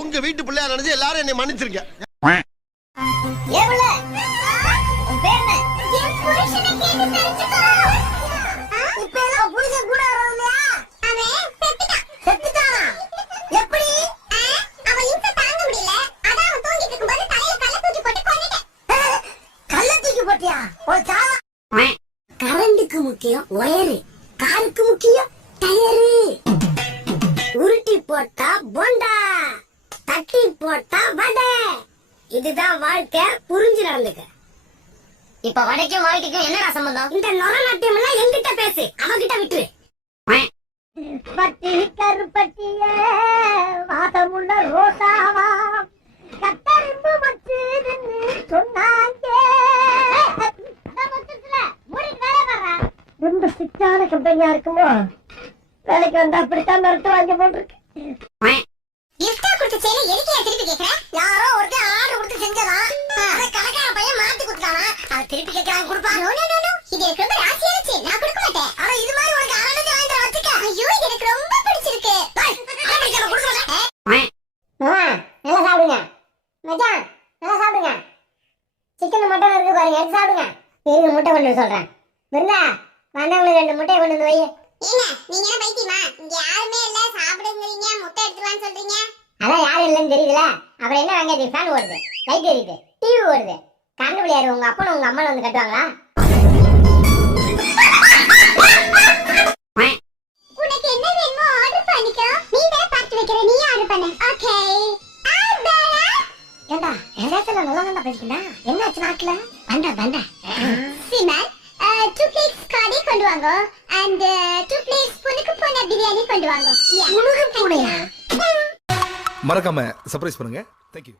உங்க வீட்டு பிள்ளையா நினைச்சு எல்லாரும் என்னை மன்னிச்சிருங்க. கரண்டுக்கு முக்கியம் ஒயரு, காருக்கு முக்கியம் டயரு. உருட்டி போட்டா போண்டா, தட்டி போட்டா வடை. இதுதான் வாழ்க்கை, புரிஞ்சு நடந்துக்க. இப்ப வடைக்கும் வாழ்க்கைக்கும் என்னடா சம்பந்தம்? இந்த நொர நாட்டியம் எல்லாம் என்கிட்ட பேசு, அவகிட்ட விட்டுரு. பட்டி கருப்பட்டிய வாதமுள்ள ரோசாவா கட்டறிம்பு வச்சு சொன்னாங்க. ரொம்ப சிக்கான கம்பெனியா இருக்குமோ? வேலைக்கு வந்தா அப்படித்தான் நடத்து வாங்க போட்டிருக்கு. யாரோ ஒருத்தர் ஆர்டர் கொடுத்து செஞ்சதான் கடைக்கார பையன் மாத்தி கொடுத்தானா, அதை திருப்பி கேட்கறாங்க கொடுப்பாங்க. இது எனக்கு ரொம்ப ராசியாச்சு, நான் கொடுக்க மாட்டேன். ஆனா இது மாதிரி உனக்கு அரணைக்கு வாங்கி தர வச்சுக்க. ஐயோ இது எனக்கு ரொம்ப பிடிச்சிருக்கு. நல்லா சாப்பிடுங்க மச்சான், நல்லா சாப்பிடுங்க. சிக்கன் மட்டன் இருக்கு பாருங்க, எடுத்து சாப்பிடுங்க. பெரிய முட்டை கொண்டு சொல்றேன். இருந்தா வந்தவங்களுக்கு 2 முட்டையை கொண்டு வந்து வை. ஏங்க நீங்க என்ன பைத்தியமா? இங்க யாருமே இல்ல, சாப்பிடுங்கறீங்க, முட்டை எடுத்துவான்னு சொல்றீங்க. அதான் யாரும் இல்லன்னு தெரியுதுல, அப்புறம் என்ன வாங்க? ஃபேன் ஓடுது, லைட் எரியுது, டிவி ஓடுது. கரண்ட் பில் யாரு? உங்க அப்பா உங்க அம்மா வந்து கட்டுவாங்களா? உனக்கு என்ன வேணுமோ ஆர்டர் பண்ணிக்கோ. நீ தான் பார்த்து வைக்கிற, நீ ஆர்டர் பண்ணு. ஓகே. ஏண்டா எல்லாத்துல நல்லா நல்லா பேசிக்கடா. என்னாச்சு நாக்குல? பண்டா சீமா 2 plates காடி கொண்டு வாங்க and 2 plates புனுக்கு போன பிரியாணி கொண்டு வாங்க. புனுக்கு போனையா? மறக்காம சர்ப்ரைஸ் பண்ணுங்க. Thank you.